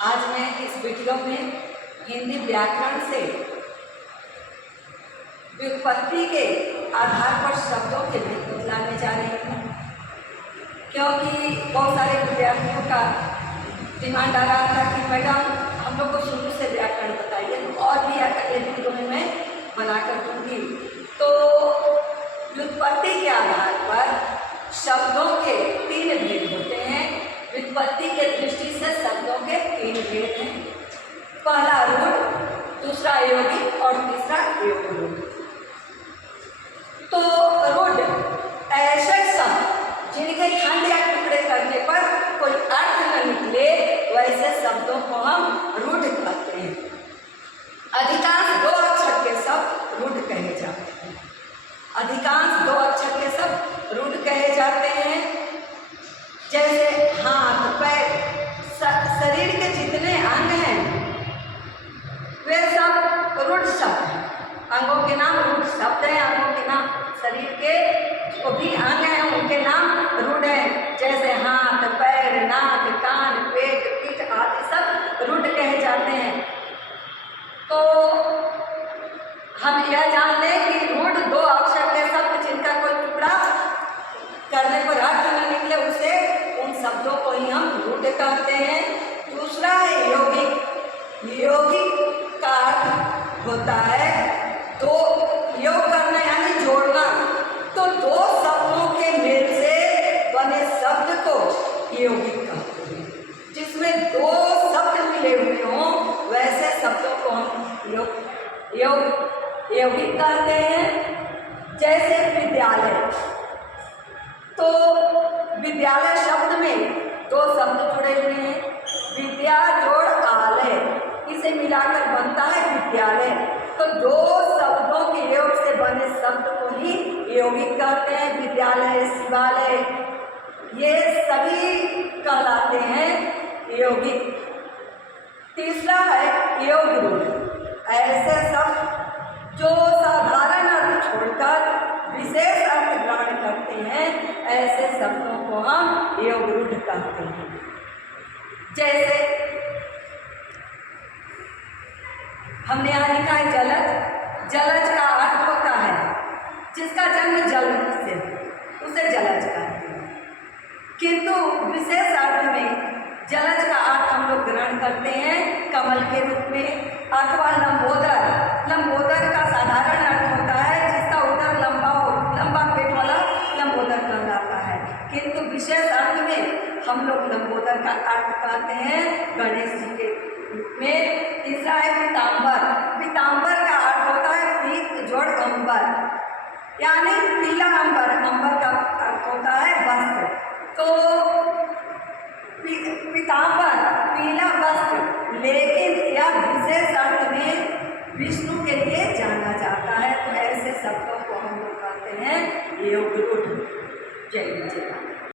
आज मैं इस वीडियो में हिंदी व्याकरण से व्युत्पत्ति के आधार पर शब्दों के भेद बतलाने जा रही हूँ, क्योंकि बहुत सारे विद्यार्थियों का डिमांड आ रहा था कि मैडम हम लोग को शुरू से व्याकरण बताइए, तो और भी अगले वीडियो में मैं बनाकर दूँगी। तो व्युत्पत्ति के आधार पर शब्दों के 3 भेद होते हैं। व्युत्पत्ति के दृष्टि से शब्दों के 3 भेद हैं। पहला रूढ़, दूसरा यौगिक और तीसरा योगरूढ़। तो रूढ़ ऐसे शब्द जिनके खंड या टुकड़े करने पर कोई अर्थ न निकले, वैसे शब्दों को हम रूढ़ कहते हैं। अधिकांश 2 अक्षर के शब्द रूढ़ कहे जाते हैं। अधिकांश 2 अक्षर के शब्द रूढ़ कहे जाते हैं। जैसे हाथ, पैर, शरीर के जितने अंग हैं वे सब रूढ़ शब्द हैं। अंगों के नाम रूढ़ शब्द हैं। अंगों के नाम, शरीर के जो भी अंग हैं उनके नाम रूढ़ हैं। जैसे हाथ, पैर, नाक, कान, पेट, पीठ आदि सब रूढ़ कहे जाते हैं। तो हम यह जान लें कि रूढ़ 2 अक्षर के शब्द जिनका कोई टुकड़ा करने पर अर्थ न निकले, उसे उन शब्दों को ही हम रूढ़ कहते हैं। दूसरा है यौगिक। यौगिक का अर्थ होता है तो योग करना यानी जोड़ना। तो 2 शब्दों के मेल से बने शब्द को यौगिक कहते हैं। जिसमें 2 शब्द मिले हुए हों वैसे शब्दों को हम यौगिक कहते हैं। जैसे विद्यालय, तो विद्यालय शब्द में 2 शब्द जुड़े हुए हैं। विद्या जोड़ आलय, इसे मिलाकर बनता है विद्यालय। तो 2 शब्दों के योग से बने शब्द को ही यौगिक कहते हैं। विद्यालय, शिवालय, ये सभी कहलाते हैं यौगिक। तीसरा है योगरूढ़। ऐसे शब्द जो साधारण अर्थ छोड़कर विशेष अर्थ ग्रहण करते हैं, ऐसे शब्दों को हम योगरूढ़ कहते हैं। जैसे हमने यहाँ लिखा है जलज। जलज का अर्थ होता है जिसका जन्म जल से, उसे जलज कहते हैं। किंतु विशेष अर्थ में जलज का अर्थ हम लोग ग्रहण करते हैं कमल के रूप में, अथवा लंबोदर। लंबोदर का साधारण अर्थ होता है जिसका उदर लंबा हो, लंबा पेट वाला लंबोदर कहलाता है। किंतु विशेष अर्थ में हम लोग लंबोदर का अर्थ कहते हैं गणेश जी के रूप में। तीसरा है पीताम्बर। पीताम्बर का अर्थ होता है पीत जोड़ अंबर, यानी पीला अंबर। अंबर का अर्थ होता है वस्त्र। तो पीताम्बर पीला वस्त्र, लेकिन यह विशेष अर्थ में विष्णु के लिए जाना जाता है। तो ऐसे शब्दों को हम लोग कहते हैं योगरूढ़। जय जय।